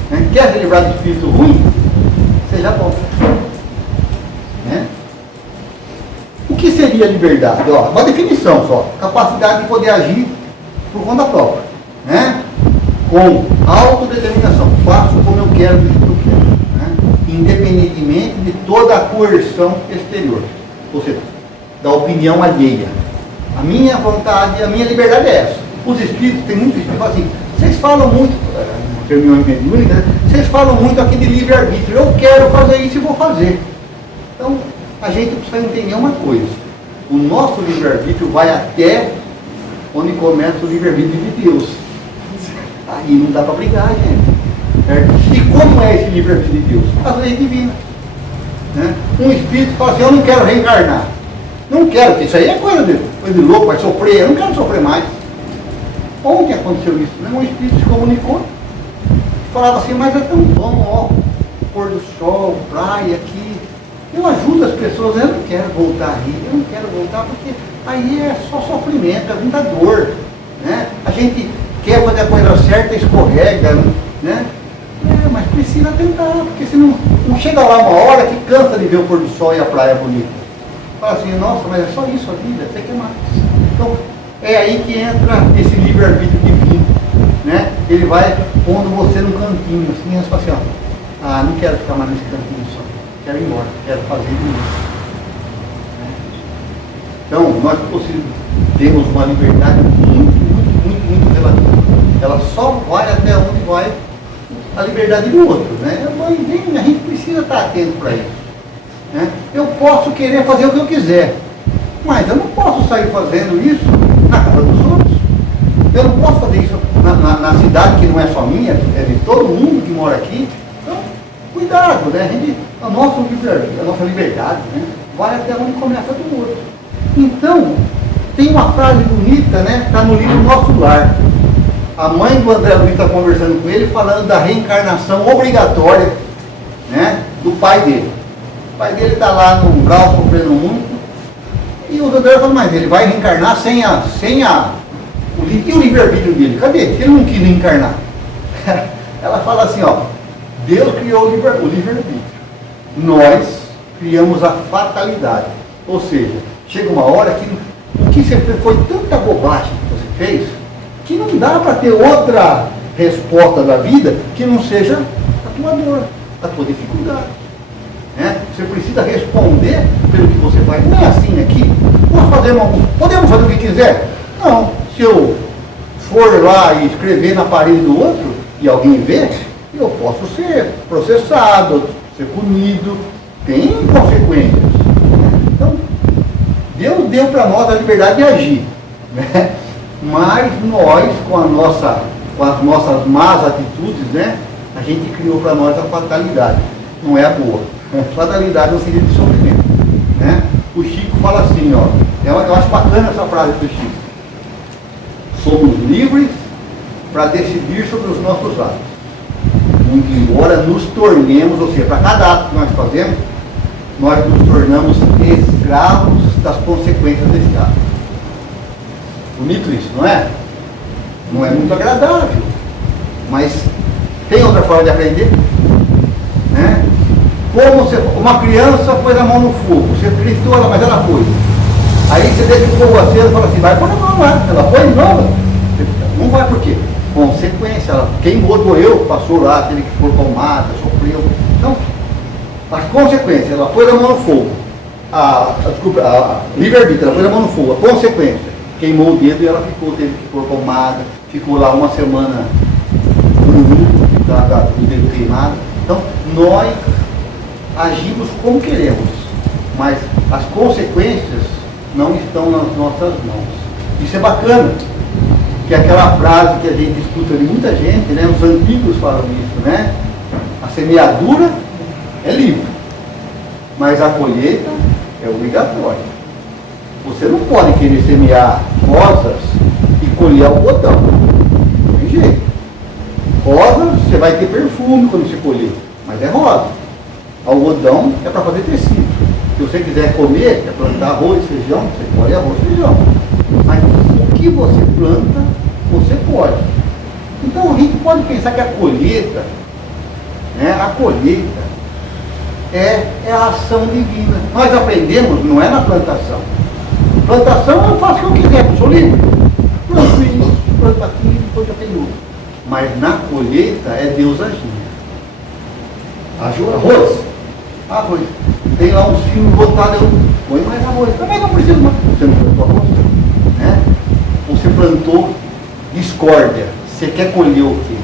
Né? Quer se livrar do espírito ruim? Seja bom. Né? O que seria liberdade? Ó, uma definição só, capacidade de poder agir por conta própria, né? Com autodeterminação, faço como eu quero, do jeito que eu quero, né? Independentemente de toda a coerção exterior, ou seja, da opinião alheia. A minha vontade, a minha liberdade é essa. Os espíritos, tem muitos espíritos que falam assim, vocês falam muito, reunião mediúnica, né? Vocês falam muito aqui de livre-arbítrio, eu quero fazer isso e vou fazer. Então, a gente precisa entender uma coisa, o nosso livre-arbítrio vai até onde começa o livre-arbítrio de Deus. Aí não dá para brigar, gente. Certo? E como é esse livre-arbítrio de Deus? As leis divinas. Né? Um espírito fala assim, eu não quero reencarnar. Não quero, porque isso aí é coisa de louco, vai sofrer, eu não quero sofrer mais. Ontem aconteceu isso, né? Um espírito se comunicou, falava assim, mas é tão bom, ó, pôr do sol, praia aqui. Eu ajudo as pessoas, eu não quero voltar a rir, eu não quero voltar porque aí é só sofrimento, é muita dor, né? A gente quer fazer a coisa certa, escorrega, né? É, mas precisa tentar, porque senão não chega lá uma hora que cansa de ver o pôr do sol e a praia bonita. Fala assim, nossa, mas é só isso a vida, você quer mais. Então, é aí que entra esse livre-arbítrio divino, né? Ele vai pondo você num cantinho, assim, você fala assim, ó, não quero ficar mais nesse cantinho só, quero ir embora, quero fazer isso. Então, nós temos uma liberdade muito relativa. Ela só vai até onde vai a liberdade do outro, né? A gente precisa estar atento para isso. Né? Eu posso querer fazer o que eu quiser, mas eu não posso sair fazendo isso na casa dos outros. Eu não posso fazer isso na cidade que não é só minha, é de todo mundo que mora aqui. Então, cuidado, né? A nossa liberdade, né? Vai até onde começa do outro. Então, tem uma frase bonita, né? Está no livro Nosso Lar. A mãe do André Luiz está conversando com ele, falando da reencarnação obrigatória, né, do pai dele. O pai dele está lá no umbral, sofrendo muito, e o André fala, mas ele vai reencarnar sem o livre-arbítrio dele. Cadê? Ele não quis reencarnar. Ela fala assim, ó, Deus criou o livre-arbítrio. Nós criamos a fatalidade. Ou seja, chega uma hora que o que você fez foi tanta bobagem que você fez, que não dá para ter outra resposta da vida que não seja a tua dor, a tua dificuldade. Né? Você precisa responder pelo que você faz. Não é assim aqui. Podemos fazer o que quiser? Não. Se eu for lá e escrever na parede do outro e alguém vê, eu posso ser processado, ser punido. Tem consequências. Então, Deus deu para nós a liberdade de agir. né? Mas nós, com as nossas más atitudes, né, a gente criou para nós a fatalidade. Não é a boa. Fatalidade é um sentido de sofrimento, né? O Chico fala assim, ó, eu acho bacana essa frase do Chico. Somos livres para decidir sobre os nossos atos. Muito embora nos tornemos, ou seja, para cada ato que nós fazemos, nós nos tornamos escravos das consequências desse ato. Bonito isso, não é? Não é muito agradável, mas tem outra forma de aprender, né? Como uma criança pôs a mão no fogo, você gritou ela, mas ela pôs. Aí você deixa o fogo aceso e fala assim, vai pôr a mão lá, ela pôs não, não vai por quê? Consequência, ela queimou, doeu, passou lá, teve que pôr pomada, sofreu. Então, as consequências, ela pôs a mão no fogo, a livre-arbítrio, ela pôs a mão no fogo, a consequência, queimou o dedo e ela teve que pôr pomada, ficou lá uma semana do dedo queimado. Então, nós agimos como queremos, mas as consequências não estão nas nossas mãos. Isso é bacana, que é aquela frase que a gente escuta de muita gente, né? Os antigos falam isso, né? A semeadura é livre, mas a colheita é obrigatória. Você não pode querer semear rosas e colher algodão. Não tem jeito. Rosa, você vai ter perfume quando você colher, mas é rosa. Algodão é para fazer tecido. Se você quiser comer, quer plantar arroz, feijão, você colhe arroz e feijão. Mas o que você planta, você pode. Então a gente pode pensar que a colheita, né, é a ação divina. Nós aprendemos, não é na plantação. Plantação eu faço o que eu quiser, eu sou livre. Planto isso, planto aquilo, depois já tem outro. Mas na colheita é Deus agindo. Arroz. Tem lá uns fios botados, eu põe mais arroz. Também não preciso mais. Você não plantou arroz? Né? Você plantou discórdia. Você quer colher o quê?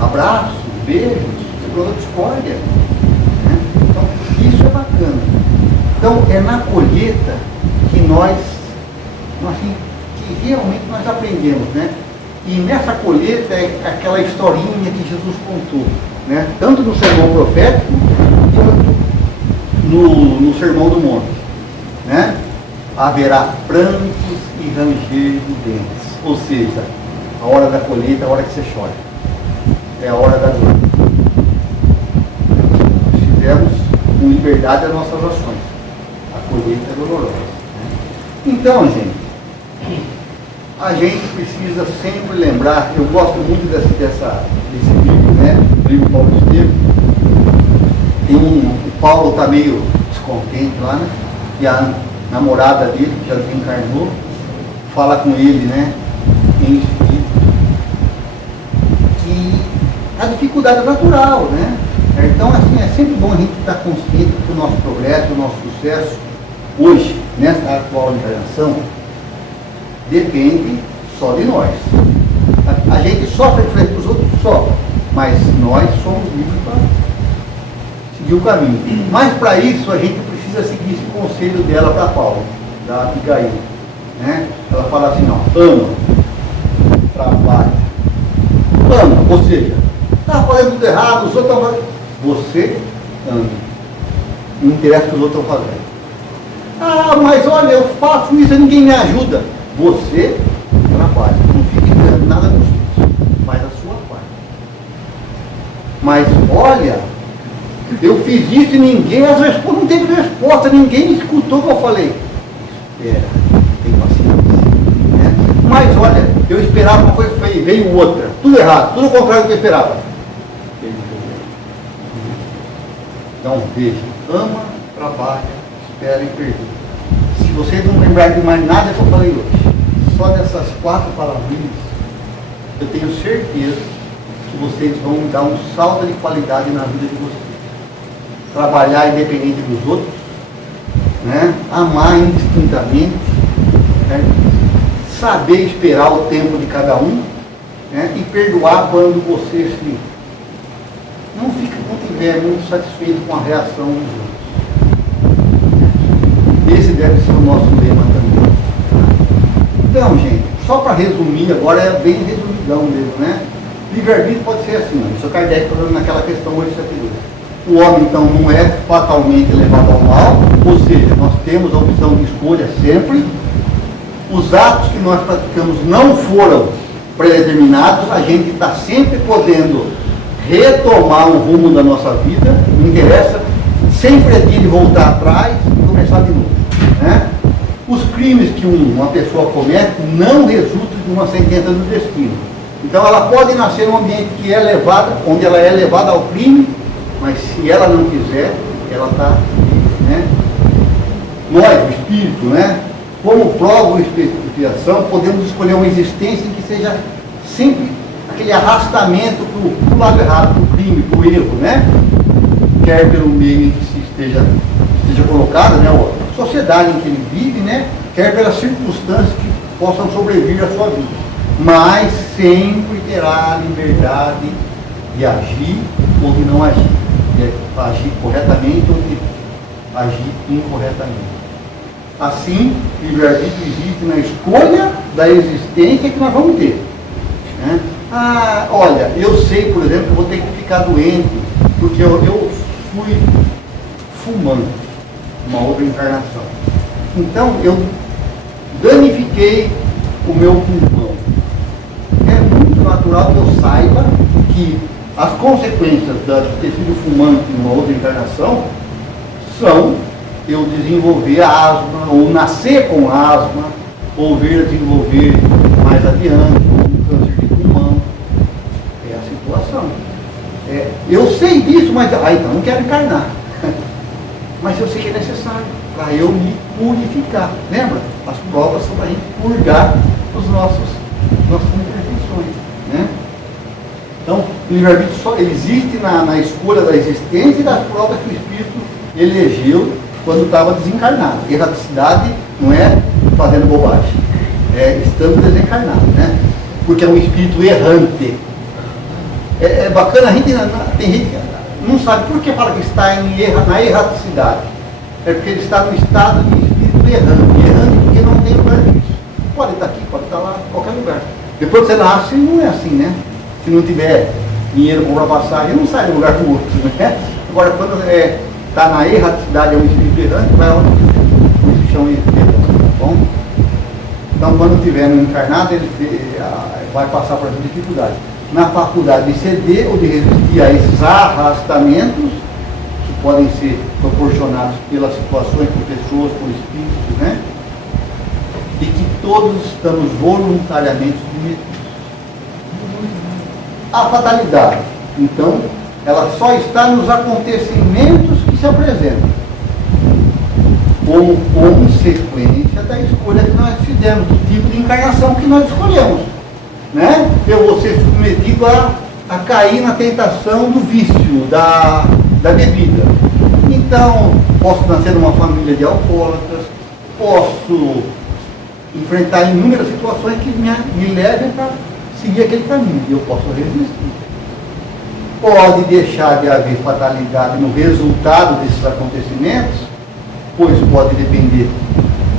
Abraço, beijos, você plantou discórdia. Né? Então, isso é bacana. Então, é na colheita que nós que realmente nós aprendemos, né? E nessa colheita é aquela historinha que Jesus contou, né? Tanto no sermão profético, quanto no sermão do monte, né? Haverá prantos e ranger de dentes. Ou seja, a hora da colheita é a hora que você chora. É a hora da dor. Nós tivemos com liberdade as nossas ações. A colheita é dolorosa, né? Então, gente, a gente precisa sempre lembrar, eu gosto muito desse livro, né? O livro Paulo Estevam. O Paulo está meio descontente lá, né? E a namorada dele, que já desencarnou, fala com ele, né? Em espírito. Que a dificuldade é natural, né? Então, assim, é sempre bom a gente estar consciente que o nosso progresso, o nosso sucesso, hoje, nessa atual encarnação, depende só de nós. A gente sofre diferente dos outros, sofre, mas nós somos livres para seguir o caminho. Mas para isso a gente precisa seguir esse conselho dela para Paulo, da Abigail, né? Ela fala assim, ó, ama, trabalha, ama, ou seja, está fazendo tudo errado, os outros estão fazendo, você ama, não interessa o que os outros estão fazendo. Ah, mas olha, eu faço isso e ninguém me ajuda. Você trabalha, não fique esperando nada dos outros, faz a sua parte. Mas olha, eu fiz isso e ninguém, às vezes não teve resposta, ninguém me escutou o que eu falei. Espera, tem paciência, né? Mas olha, eu esperava uma coisa feia, veio outra, tudo errado, tudo ao contrário do que eu esperava. Então veja, ama, trabalha, espera e perdoa. Se vocês não lembrarem de mais nada que eu falei hoje, só dessas 4 palavrinhas, eu tenho certeza que vocês vão dar um salto de qualidade na vida de vocês. Trabalhar independente dos outros, né? Amar indistintamente, né? Saber esperar o tempo de cada um, né? E perdoar quando você se não estiver muito satisfeito com a reação dos outros. Esse deve ser o nosso lema também. Então, gente, só para resumir, agora é bem resumidão mesmo, né? Livre-arbítrio pode ser assim, ó, o Sr. Kardec falando naquela questão 872. O homem, então, não é fatalmente levado ao mal, ou seja, nós temos a opção de escolha sempre. Os atos que nós praticamos não foram predeterminados, a gente está sempre podendo retomar o rumo da nossa vida, não interessa, sempre é dia de voltar atrás e começar de novo, né? Os crimes que uma pessoa comete não resultam de uma sentença do destino. Então ela pode nascer num ambiente que é levada, onde ela é levada ao crime, mas se ela não quiser, ela está, né? Nós, o espírito, né? Como prova ou expiação, podemos escolher uma existência em que seja sempre aquele arrastamento para o lado errado, para o crime, para o erro, né? Quer pelo meio em que se esteja colocado, né? A sociedade em que ele vive, né? Quer pelas circunstâncias que possam sobreviver à sua vida. Mas sempre terá a liberdade de agir ou de não agir. De agir corretamente ou de agir incorretamente. Assim, o livre-arbítrio existe na escolha da existência que nós vamos ter, né? Ah, olha, eu sei, por exemplo, que eu vou ter que ficar doente, porque eu fui fumante, uma outra encarnação. Então, eu danifiquei o meu pulmão. É muito natural que eu saiba que as consequências de ter sido fumante em uma outra encarnação são eu desenvolver asma, ou nascer com asma, ou vir a desenvolver mais adiante, um câncer de pulmão. É a situação. Eu sei disso, mas então não quero encarnar. Mas eu sei que é necessário para eu me purificar. Lembra? As provas são para a gente purgar as nossas imperfeições, né? Então, o livre-arbítrio só existe na escolha da existência e das provas que o Espírito elegeu quando estava desencarnado. Erraticidade não é fazendo bobagem, é estando desencarnado, né? Porque é um espírito errante. É bacana, tem gente que não sabe por que fala que está na erraticidade. É porque ele está no estado de espírito errante. Errante porque não tem lugar disso. Pode estar aqui, pode estar lá, em qualquer lugar. Depois que você nasce, não é assim, né? Se não tiver dinheiro para comprar passagem, não sai de um lugar para o outro, né? Agora, quando está na erraticidade, é um espírito errante, vai onde se chama errante, tá bom? Então, quando estiver no encarnado, ele vai passar por essa dificuldade. Na faculdade de ceder ou de resistir a esses arrastamentos, que podem ser proporcionados pelas situações, por pessoas, por espíritos, né? E que todos estamos voluntariamente submetidos. A fatalidade, então, ela só está nos acontecimentos que se apresentam, como consequência da escolha que nós fizemos, do tipo de encarnação que nós escolhemos, né? Eu vou ser submetido a cair na tentação do vício, da bebida. Então, posso nascer numa família de alcoólatras, posso enfrentar inúmeras situações que me levem para seguir aquele caminho, e eu posso resistir. Pode deixar de haver fatalidade no resultado desses acontecimentos, pois pode depender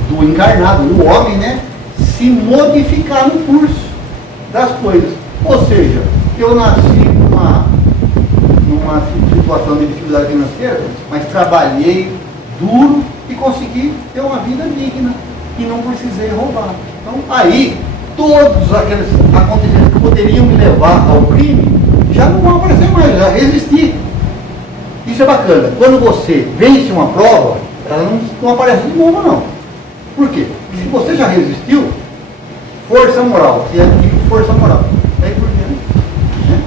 do encarnado, do homem, né, se modificar no curso das coisas. Ou seja, eu nasci numa situação de dificuldade financeira, mas trabalhei duro e consegui ter uma vida digna e não precisei roubar. Então, aí, todos aqueles acontecimentos que poderiam me levar ao crime já não vão aparecer mais, já resisti. Isso é bacana. Quando você vence uma prova, ela não aparece de novo, não. Por quê? Porque se você já resistiu, força moral, que é tipo força moral. Daí por diante, né?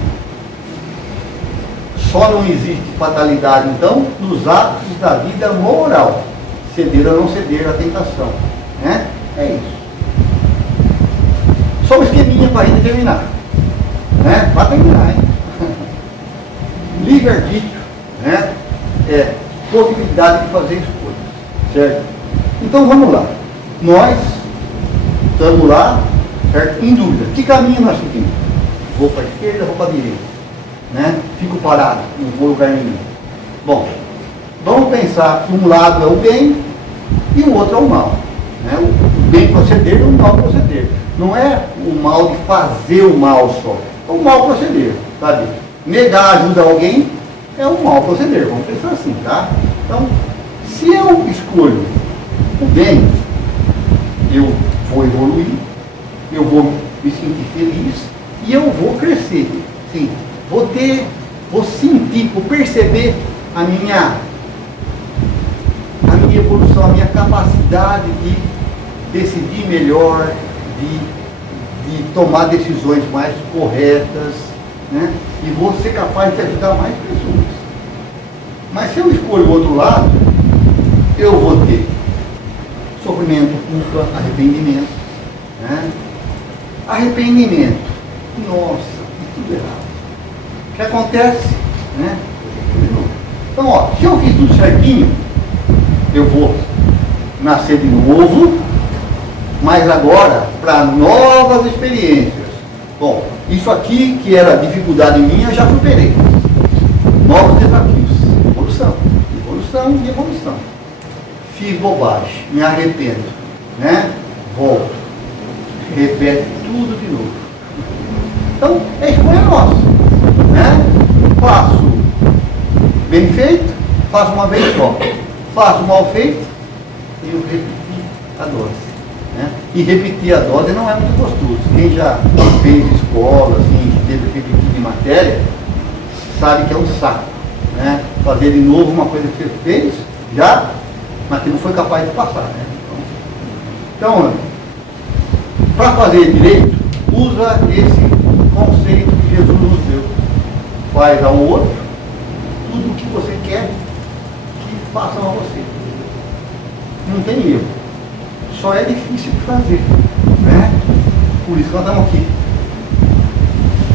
Só não existe fatalidade, então, nos atos da vida moral. Ceder ou não ceder à tentação, né? É isso. Só um esqueminha para a gente terminar, né? Para terminar, hein? Livre-arbítrio, né? É possibilidade de fazer escolhas, certo? Então vamos lá. Nós estamos lá, certo? Em dúvida. Que caminho nós seguimos? Vou para a esquerda, vou para a direita, né? Fico parado, não vou lugar nenhum. Bom, vamos pensar que um lado é o bem e o outro é o mal, né? bem proceder e o mal proceder. Não é o mal de fazer o mal só, é o mal proceder, sabe? Negar ajuda a alguém é um mau proceder, vamos pensar assim, tá? Então, se eu escolho o bem, eu vou evoluir, eu vou me sentir feliz e eu vou crescer. Sim, vou sentir, vou perceber a minha evolução, a minha capacidade de decidir melhor, de tomar decisões mais corretas, né? E vou ser capaz de ajudar mais pessoas. Mas se eu escolho o outro lado, eu vou ter sofrimento, culpa, arrependimento, né? Arrependimento, nossa, fiz tudo errado. O que acontece, né? Então, ó, se eu fiz tudo certinho, eu vou nascer de novo, mas agora para novas experiências. Bom, isso aqui que era dificuldade minha, eu já superei. Novos desafios, evolução e evolução. Fiz bobagem, me arrependo, né? Volto, repete tudo de novo. Então, é escolha nossa, né? Faço bem feito, faço uma vez só. Faço mal feito e eu repeti a dose. Né? E repetir a dose não é muito gostoso. Quem já fez escola, assim, teve que repetir de matéria, sabe que é um saco. Né? Fazer de novo uma coisa que você fez, já, mas que não foi capaz de passar. Né? Então, para fazer direito, usa esse conceito que Jesus nos deu. Faz ao outro tudo o que você quer que façam a você. Não tem erro. Só é difícil de fazer. Né? Por isso que nós estamos aqui.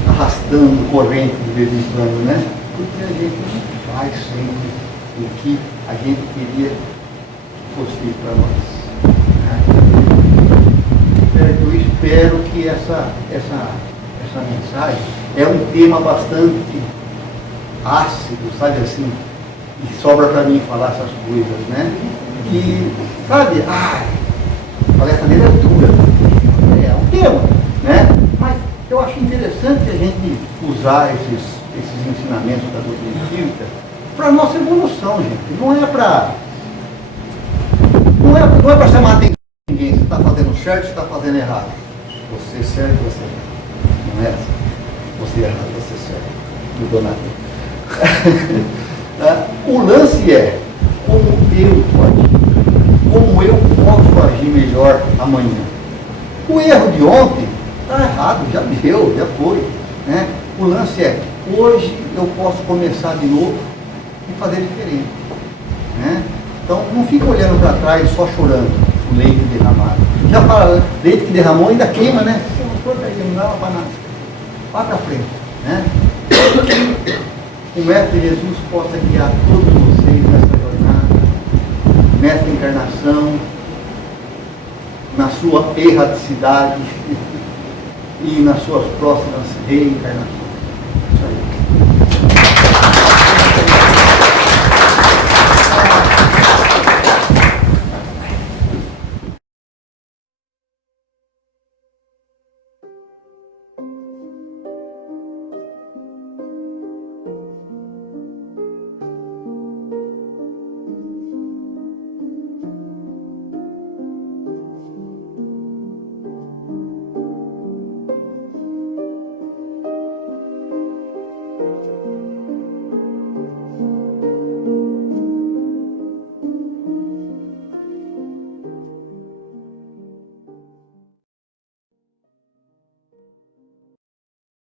Arrastando corrente de vez em quando, né? Porque a gente não faz sempre o que a gente queria que fosse feito para nós. Né? Eu espero que essa mensagem é um tema bastante ácido, sabe assim? E sobra para mim falar essas coisas, né? Que, sabe, a palestra dele é dura, é um tema, né? Mas eu acho interessante a gente usar esses ensinamentos da doutrina espírita para a nossa evolução, gente. Não é para chamar a atenção de ninguém, se está fazendo certo, se está fazendo errado. Você certo, você errado. Não é assim? Você errado, você certo. Não mudou nada. O lance é como eu estou agindo, como eu posso agir melhor amanhã. O erro de ontem está errado, já deu, já foi. Né? O lance é, hoje eu posso começar de novo e fazer diferente. Né? Então não fica olhando para trás só chorando o leite derramado. Já fala, leite que derramou ainda queima, né? Não dá para nada. Vá para frente. Né? O Mestre Jesus possa guiar todos vocês nessa jornada, nessa encarnação, na sua erraticidade e nas suas próximas reencarnações. Isso aí.